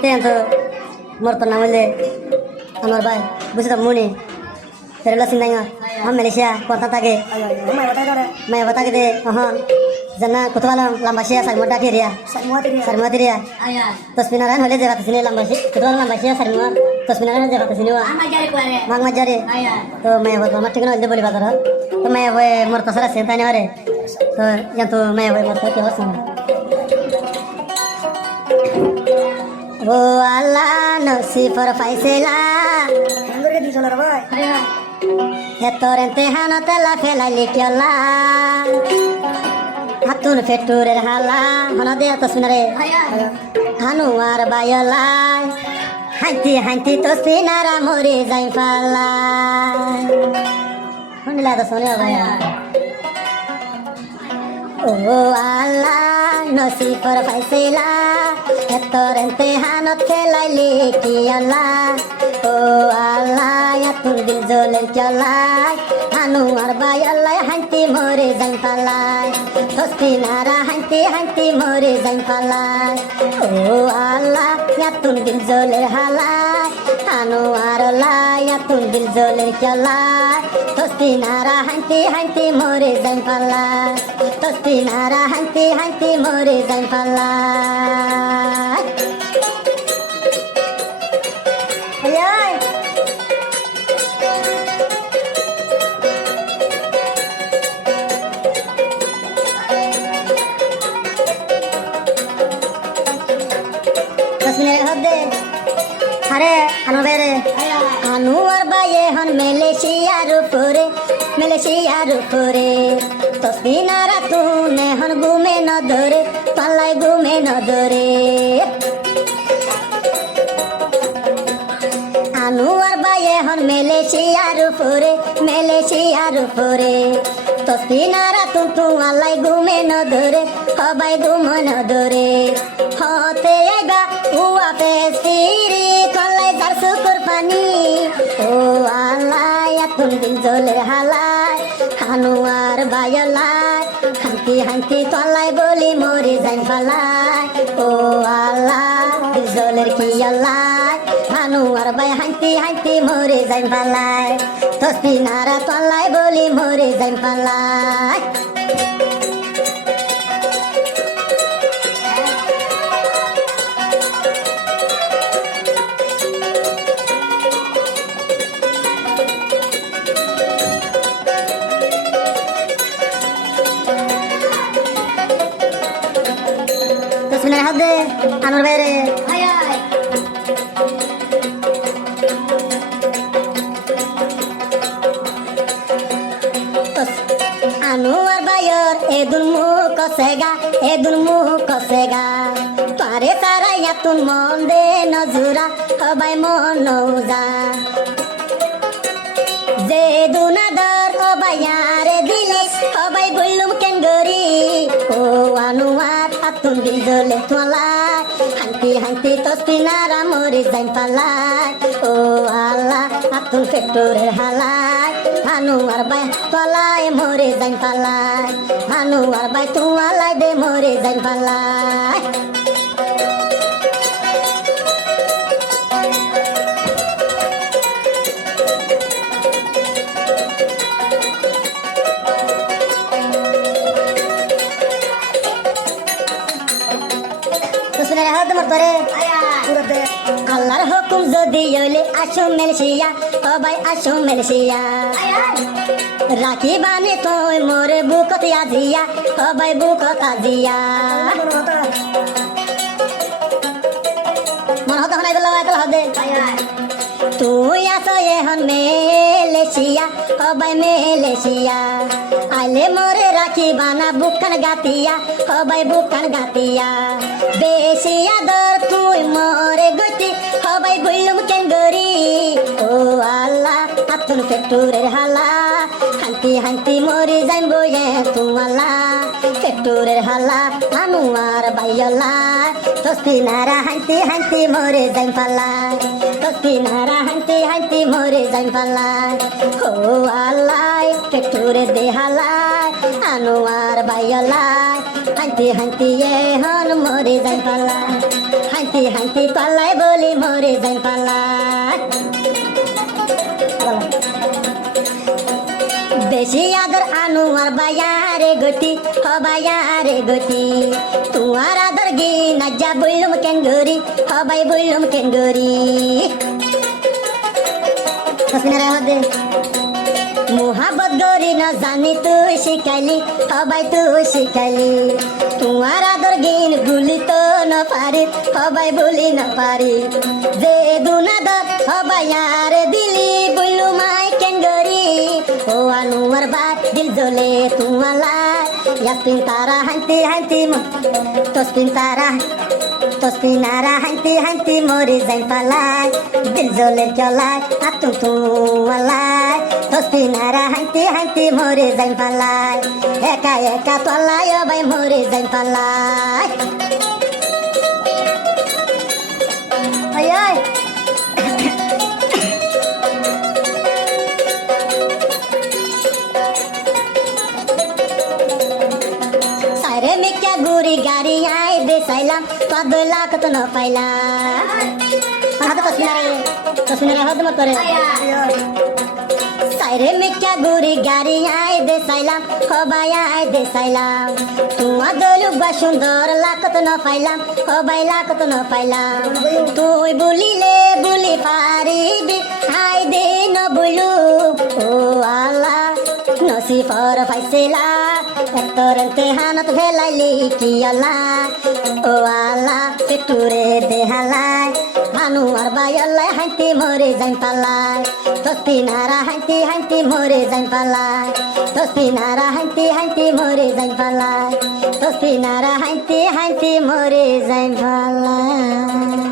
Tiyan to morto na mule. Amar bay busi to muni. Tere lo sindanga. Ham Malaysia konta tage. Mai bata ke de jana kutwalam lambasia sarmota thiria. Sarmota thiria. Tasminaran hole jaga tasine lambasi. Kutwalam lambasia sarmot. Tasminaran jaga tasine wa. Mang majare. To mai bata ma tikno inde boli badara. To mai hoye morto sara sentane hore. To yan to mai hoye morto ke hosna. O Allah nasi for faisela. Anggur ke di sana boy. Hetorente hanote la fela likyola. Hatun feturer hala hanade tasminare. Hanu ar bayola. Hanti tasminara mori zain fala. Honila tasone abaya. Oh Allah nasi for faisela. Hetorente hanote la likyola. Oh Allah ya tur dil jolen kyalai anu arbai Allah hanti more zain palai tostinara hanti more zain palai oh Allah ya tur dil jolen halai anu aralai ya tur dil jolen kyalai tostinara hanti more zain palai tostinara hanti more zain palai ayay tasminare hodde hare anu bere anu arbaye hon Malaysia rupore tasminara tune hon gume na dore palai gume na dore anu arbaye hon Malaysia rupore tasminara tuntu alai gume na dore hobai gume na dore hote ega uwa pesiri kolai dar sukur pani oh Allah ya tundin joler halai anu arbayalai hanti tolai boli mori zain falai oh Allah joler kiyalai anu arbay hanti mori zain falai tasminara tolai boli mori zain falai tasminare hodde anur bere anu arbayor edun mu kosega tare sara yatun monde nazura hobai mon nouza je dunadar obayare dile hobai bullum kengori o anuat atun dile twala hanti tasminara mori zain palai o Allah atun fekture halai anu arbai twalai mori zain palai anu arbai twalai de mori zain palai tasminare hodde mortore Urate. Allahar hukum jodi yole asho Malaysia hobai asho Malaysia রাখি বানে তোই মোরে বুকত আজিয়া হবাই বুকত আজিয়া মন হতে হনাই দিল এতল হদে তুই আস এখন মেলেশিয়া হবাই মেলেশিয়া আইলে মোরে রাখি বানা বুকান গাতিয়া হবাই বুকান গাতিয়া বেশি আদর তুই মোরে গতি হবাই বইলুম কেন গরি ও আল্লাহ আতুন ফেক্টুরের হালা hanti mori zain boye tumala fekturer hala anu ar bayala তসপিনারা হাইতি হাইতি মরে যাই পালাই তসপিনারা হাইতি হাইতি মরে যাই পালাই ও আল্লাহ পেটুরে দেহালাই আনোয়ার বাইলাই হাইতি হাইতি এখন মরে যাই পালাই হাইতি হাইতি পালাই বলি মরে যাই পালাই বেশি আদর আনোয়ার বায়ারে গতি হবায়ারে গতি তোমার আদর গে নাজা বইলুম কেঙ্গরি হবাই বইলুম কেঙ্গরি তসমিনারা হদে মোহাবত গরি না জানি তুই শিখাইলি হবাই তুই শিখাইলি তোমার আদর গিন গুলি তো না পারি হবাই বলি না পারি যে দুনাদর হবাই আর দিলি বইলু মাই কেঙ্গরি ও আনোয়ার বাদ দিল জ্বলে তোমালা ইয়াসপিন তারা হাইতি হাইতি তসপিনারা হাইতি হাইতি মরে যাই পালাই দিল জ্বলে চলাই আতুম তোমালাই তসপিনারা হাইতি হাইতি মরে যাই পালাই একা একা তলাই অবাই মরে যাই পালাই ওই ওই সাইরে মেকা গুড়ি গাড়ি আই বেসাইলাম কদলা কত ন পাইলাম হাতে তসমিনারে হদ মত করে সাইরে মেকা গুড়ি গাড়ি আই দেসাইলাম হবাই আই দেসাইলাম তোমার দলুক বা সুন্দর লাকত ন পাইলাম হবাই লাকত ন পাইলাম তুই বলিলে বলি পারিবি আই দে ন বলু ও আল্লাহ নসিফর ফাইসেলা তোরতে হানত ভেলাইলি কি আল্লাহ ও আল্লাহ পেটুরে দেহালাই আনোয়ার বাইলাই হাইতি মরে যাই পালাই তসপিনারা হাইতি হাইতি মরে যাই পালাই তসপিনারা হাইতি হাইতি মরে যাই পালাই তসপিনারা হাইতি হাইতি মরে যাই পালাই